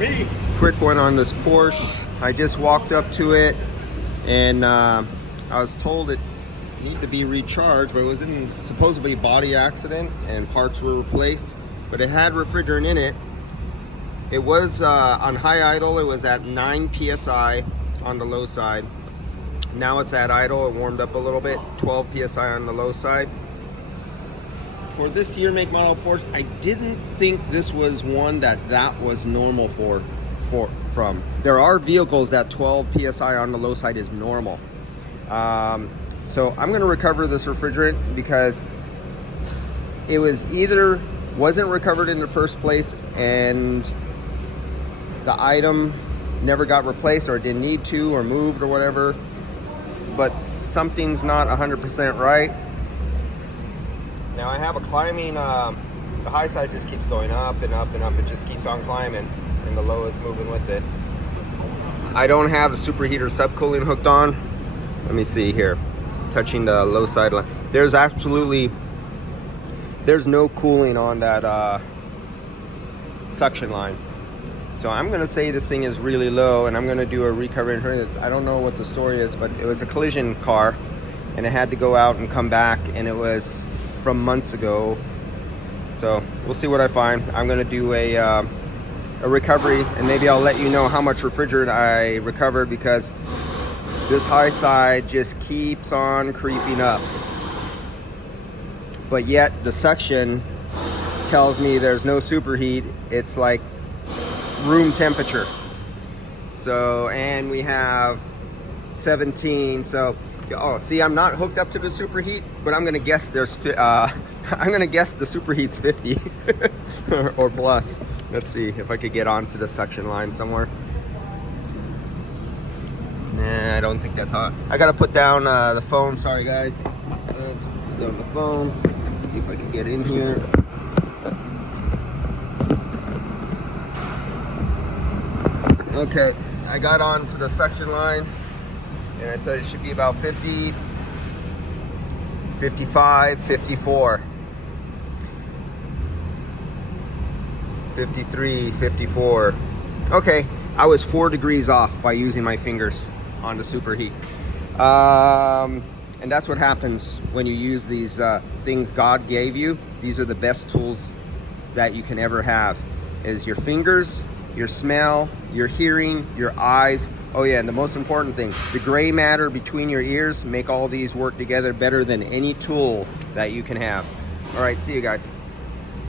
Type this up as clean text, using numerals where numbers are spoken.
Me. Quick one on this Porsche. I just walked up to it and I was told it needed to be recharged, but it was in supposedly a body accident and parts were replaced, but it had refrigerant in it. It was on high idle, it was at 9 psi on the low side. Now it's at idle, it warmed up a little bit, 12 psi on the low side. For this year make model Porsche, I didn't think this was one that was normal from. There are vehicles that 12 psi on the low side is normal. So I'm going to recover this refrigerant because it was either wasn't recovered in the first place and the item never got replaced or didn't need to or moved or whatever, but something's not 100% right. Now I have a climbing, the high side just keeps going up and up and up. It just keeps on climbing and the low is moving with it. I don't have the superheater subcooling hooked on. Let me see here, touching the low side line. There's no cooling on that suction line. So I'm gonna say this thing is really low and I'm gonna do a recovery. I don't know what the story is, but it was a collision car and it had to go out and come back, and it was from months ago. So we'll see what I find. I'm gonna do a recovery and maybe I'll let you know how much refrigerant I recovered, because this high side just keeps on creeping up. But yet the suction tells me there's no superheat. It's like room temperature. So, and we have 17. So, oh, see, I'm not hooked up to the superheat, but I'm gonna guess there's I'm gonna guess the superheat's 50 or plus. Let's see if I could get onto the suction line somewhere. Nah, I don't think that's hot. I gotta put down the phone. Sorry, guys. Let's put down the phone. See if I can get in here. Okay, I got onto the suction line and I said it should be about 50, 55, 54, 53, 54. Okay, I was 4 degrees off by using my fingers on the superheat. And that's what happens when you use these things God gave you. These are the best tools that you can ever have, is your fingers, your smell, your hearing, your eyes. Oh yeah, and the most important thing, the gray matter between your ears make all these work together better than any tool that you can have. All right, see you guys.